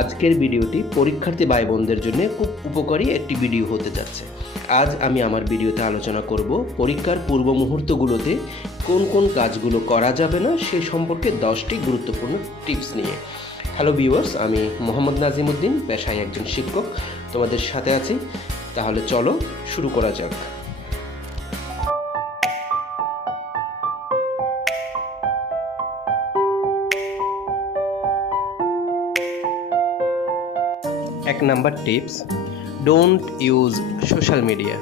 আজকের ভিডিওটি পরীক্ষার্থী ভাই বোনদের জন্য খুব উপকারী একটি ভিডিও হতে যাচ্ছে। আজ আমি আমার ভিডিওতে আলোচনা করব পরীক্ষার পূর্ব মুহূর্তগুলোতে কোন কোন কাজগুলো করা যাবে না সে সম্পর্কে দশটি গুরুত্বপূর্ণ টিপস নিয়ে। হ্যালো ভিউয়ার্স, আমি মোহাম্মদ নাজিমুদ্দিন, পেশায় একজন শিক্ষক। তোমাদের সাথে আছি। তাহলে চলো শুরু করা যাক। এক number tips don't use social media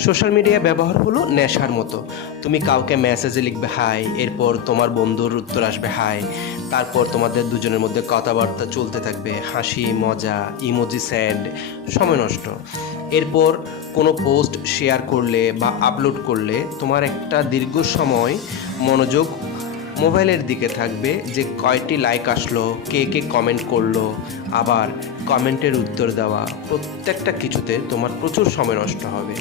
social media ব্যবহার হলো নেশার মতো। তুমি কাউকে মেসেজে লিখবে হাই এরপর তোমার বন্ধুর উত্তর আসবে হাই তারপর তোমাদের দুজনের মধ্যে কথাবার্তা চলতে থাকবে, হাসি, মজা ইমোজি স্যান্ড সময় নষ্ট। এরপর কোনো পোস্ট শেয়ার করলে বা আপলোড করলে তোমার একটা দীর্ঘ সময় মনোযোগ মোবাইলের দিকে থাকবে যে কয়টি লাইক আসলো, কে কে কমেন্ট করল, আবার কমেন্টের উত্তর দেওয়া, প্রত্যেকটা কিছুতে তোমার প্রচুর সময় নষ্ট হবে।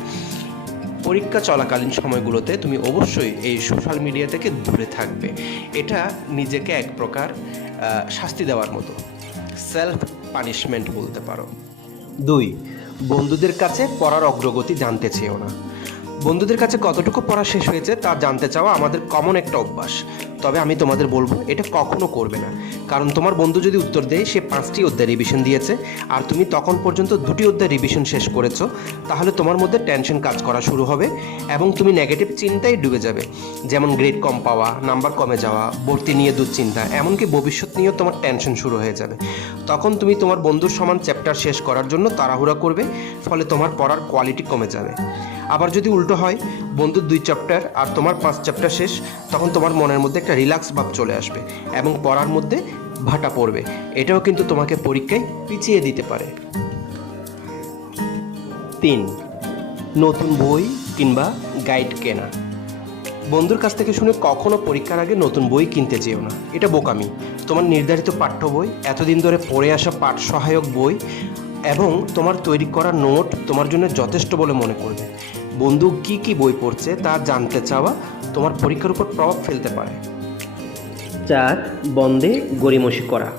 পরীক্ষা চলাকালীন সময়গুলোতে তুমি অবশ্যই এই সোশ্যাল মিডিয়া থেকে দূরে থাকবে। এটা নিজেকে এক প্রকার শাস্তি দেওয়ার মতো। সেলফ পানিশমেন্ট বলতে পারো। দুই, বন্ধুদের কাছে পড়ার অগ্রগতি জানতে চেয়েও না। বন্ধুদের কাছে কতটুকু পড়া শেষ হয়েছে তা জানতে চাওয়া আমাদের কমন একটা অভ্যাস। তবে আমি তোমাদের বলব, এটা কখনো করবে না। কারণ তোমার বন্ধু যদি উত্তর দেয়, সে পাঁচটি অধ্যায় রিভিশন দিয়েছে। আর তুমি তখন পর্যন্ত দুটি অধ্যায় রিভিশন শেষ করেছ, তাহলে তোমার মধ্যে টেনশন কাজ করা শুরু হবে এবং তুমি নেগেটিভ চিন্তায় ডুবে যাবে। যেমন গ্রেড কম পাওয়া নাম্বার কমে যাওয়া, ভর্তি নিয়ে দুশ্চিন্তা, এমনকি ভবিষ্যৎ নিয়েও তোমার টেনশন শুরু হয়ে যাবে। তখন তুমি তোমার বন্ধুর সমান চ্যাপ্টার শেষ করার জন্য তাড়াহুড়া করবে, ফলে তোমার পড়ার কোয়ালিটি কমে যাবে। আবার যদি উল্টো হয়, বন্ধুর দুই চ্যাপ্টার আর তোমার পাঁচ চ্যাপ্টার শেষ, তখন তোমার মনের মধ্যে একটা রিল্যাক্স ভাব চলে আসবে এবং পড়ার মধ্যে ভাটা পড়বে। এটাও কিন্তু তোমাকে পরীক্ষায় পিছিয়ে দিতে পারে। তিন, নতুন বই কিংবা গাইড কেনা। বন্ধুর কাছ থেকে শুনে কখনো পরীক্ষার আগে নতুন বই কিনতে চেয়েও না। এটা বোকামি। তোমার নির্ধারিত পাঠ্য বই, এতদিন ধরে পড়ে আসা পাঠ সহায়ক বই এবং তোমার তৈরি করা নোট তোমার জন্য যথেষ্ট বলে মনে করবে। বন্ধু কি কি বই পড়ছে তা জানতে চাওয়া তোমার পরীক্ষার উপর প্রভাব ফেলতে পারে। চার বন্ধে গড়িমসি করা।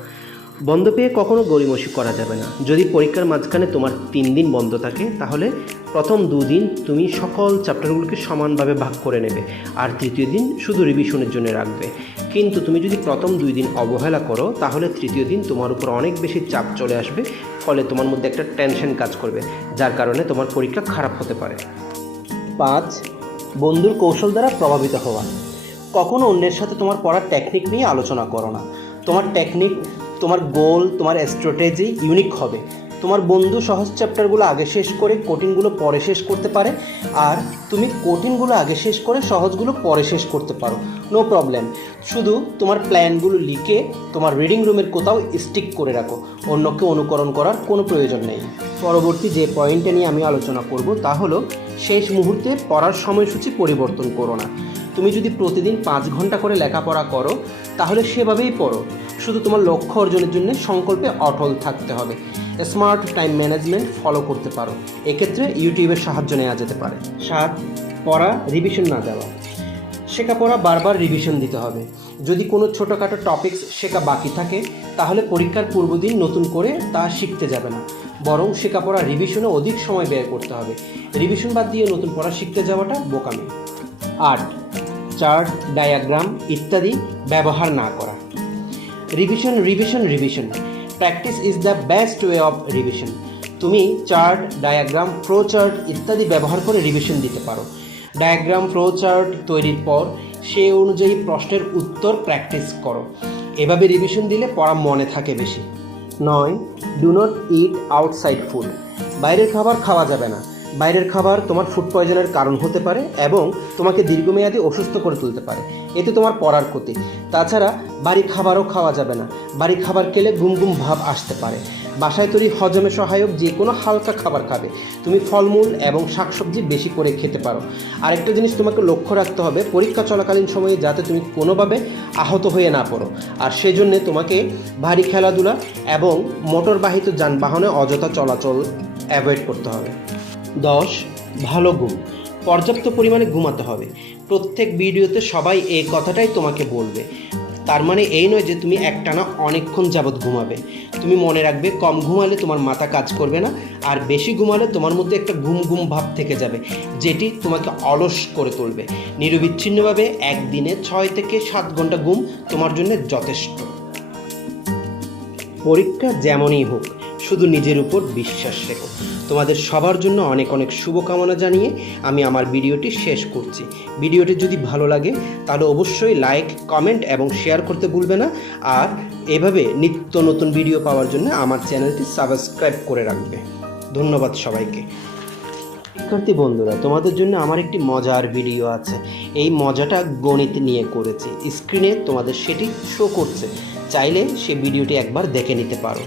বন্ধ পেয়ে কখনো গড়িমসি করা যাবে না। যদি পরীক্ষার মাঝখানে তোমার তিন দিন বন্ধ থাকে, তাহলে প্রথম দুদিন তুমি সকল চ্যাপ্টারগুলোকে সমানভাবে ভাগ করে নেবে আর তৃতীয় দিন শুধু রিভিশনের জন্য রাখবে। কিন্তু তুমি যদি প্রথম দুই দিন অবহেলা করো, তাহলে তৃতীয় দিন তোমার উপর অনেক বেশি চাপ চলে আসবে, ফলে তোমার মধ্যে একটা টেনশন কাজ করবে, যার কারণে তোমার পরীক্ষা খারাপ হতে পারে। পাঁচ বন্ধুর কৌশল দ্বারা প্রভাবিত হওয়া। কখনো অন্যের সাথে তোমার পড়ার টেকনিক নিয়ে আলোচনা করো না। তোমার টেকনিক তোমার গোল তোমার স্ট্র্যাটেজি ইউনিক হবে। তোমার বন্ধু সহজ চ্যাপ্টারগুলো আগে শেষ করে কঠিনগুলো পরে শেষ করতে পারে, আর তুমি কঠিনগুলো আগে শেষ করে সহজগুলো পরে শেষ করতে পারো। নো প্রবলেম শুধু তোমার প্ল্যানগুলো লিখে তোমার রিডিং রুমের কোথাও স্টিক করে রাখো। অন্যকে অনুকরণ করার কোনো প্রয়োজন নেই। পরবর্তী যে পয়েন্টটা নিয়ে আমি আলোচনা করব তা হলো শেষ মুহূর্তে পড়ার সময়সূচি পরিবর্তন করো না। তুমি যদি প্রতিদিন পাঁচ ঘণ্টা করে লেখাপড়া করো, তাহলে সেভাবেই পড়ো। শুধু তোমার লক্ষ্য অর্জনের জন্য সংকল্পে অটল থাকতে হবে। স্মার্ট টাইম ম্যানেজমেন্ট ফলো করতে পারো। এক্ষেত্রে ইউটিউবের সাহায্য নেওয়া যেতে পারে। সাত, পড়া রিভিশন না দেওয়া। শেখা পড়া বারবার রিভিশন দিতে হবে। যদি কোনো ছোটোখাটো টপিকস শেখা বাকি থাকে, তাহলে পরীক্ষার পূর্বদিন নতুন করে তা শিখতে যাবে না। বরং শেখা পড়া রিভিশনে অধিক সময় ব্যয় করতে হবে। রিভিশন বাদ দিয়ে নতুন পড়া শিখতে যাওয়াটা বোকামি। আট চার্ট ডায়াগ্রাম ইত্যাদি ব্যবহার না করা। Revision revision revision practice is the best way of revision তুমি চার্ট ডায়াগ্রাম প্রো চার্ট ইত্যাদি ব্যবহার করে রিভিশন দিতে পারো। ডায়াগ্রাম ফ্লো চার্ট তৈরির পর সে অনুযায়ী প্রশ্নের উত্তর প্র্যাকটিস করো। এভাবে রিভিশন দিলে পড়া মনে থাকে বেশি। নয় do not eat outside food বাইরের খাবার খাওয়া যাবে না। বাইরের খাবার তোমার ফুড পয়জনের কারণ হতে পারে এবং তোমাকে দীর্ঘমেয়াদী অসুস্থ করে তুলতে পারে। এতে তোমার পড়ার ক্ষতি। তাছাড়া বাড়ি খাবারও খাওয়া যাবে না। বাড়ি খাবার খেলে গুম গুম ভাব আসতে পারে। বাসায় তৈরি হজমে সহায়ক যে কোনো হালকা খাবার খাবে। তুমি ফলমূল এবং শাকসবজি বেশি করে খেতে পারো। আরেকটা জিনিস তোমাকে লক্ষ্য রাখতে হবে, পরীক্ষা চলাকালীন সময়ে যাতে তুমি কোনোভাবে আহত হয়ে না পড়ো। আর সেজন্য তোমাকে ভারী খেলাধুলা এবং মোটরবাহিত যানবাহনে অযথা চলাচল অ্যাভয়েড করতে হবে। দশ, ভালো ঘুম। পর্যাপ্ত পরিমাণে ঘুমাতে হবে। প্রত্যেক ভিডিওতে সবাই এই কথাটাই তোমাকে বলবে। তার মানে এই নয় যে তুমি একটানা অনেকক্ষণ যাবৎ ঘুমাবে। তুমি মনে রাখবে, কম ঘুমালে তোমার মাথা কাজ করবে না, আর বেশি ঘুমালে তোমার মধ্যে একটা ঘুম ঘুম ভাব থেকে যাবে, যেটি তোমাকে অলস করে তুলবে। নিরবিচ্ছিন্নভাবে একদিনে ছয় থেকে সাত ঘণ্টা ঘুম তোমার জন্য যথেষ্ট। পরীক্ষা যেমনই হোক, শুধু নিজের উপর বিশ্বাস রেখো। তোমাদের সবার জন্য অনেক অনেক শুভকামনা জানিয়ে আমি আমার ভিডিওটি শেষ করছি। ভিডিওটি যদি ভালো লাগে, তাহলে অবশ্যই লাইক কমেন্ট এবং শেয়ার করতে ভুলবে না। আর এভাবে নিত্য নতুন ভিডিও পাওয়ার জন্য আমার চ্যানেলটি সাবস্ক্রাইব করে রাখবে। ধন্যবাদ সবাইকে। শিক্ষার্থী বন্ধুরা, তোমাদের জন্য আমার একটি মজার ভিডিও আছে। এই মজাটা গণিত নিয়ে করেছি। স্ক্রিনে তোমাদের সেটি শো করছে। চাইলে সে ভিডিওটি একবার দেখে নিতে পারো।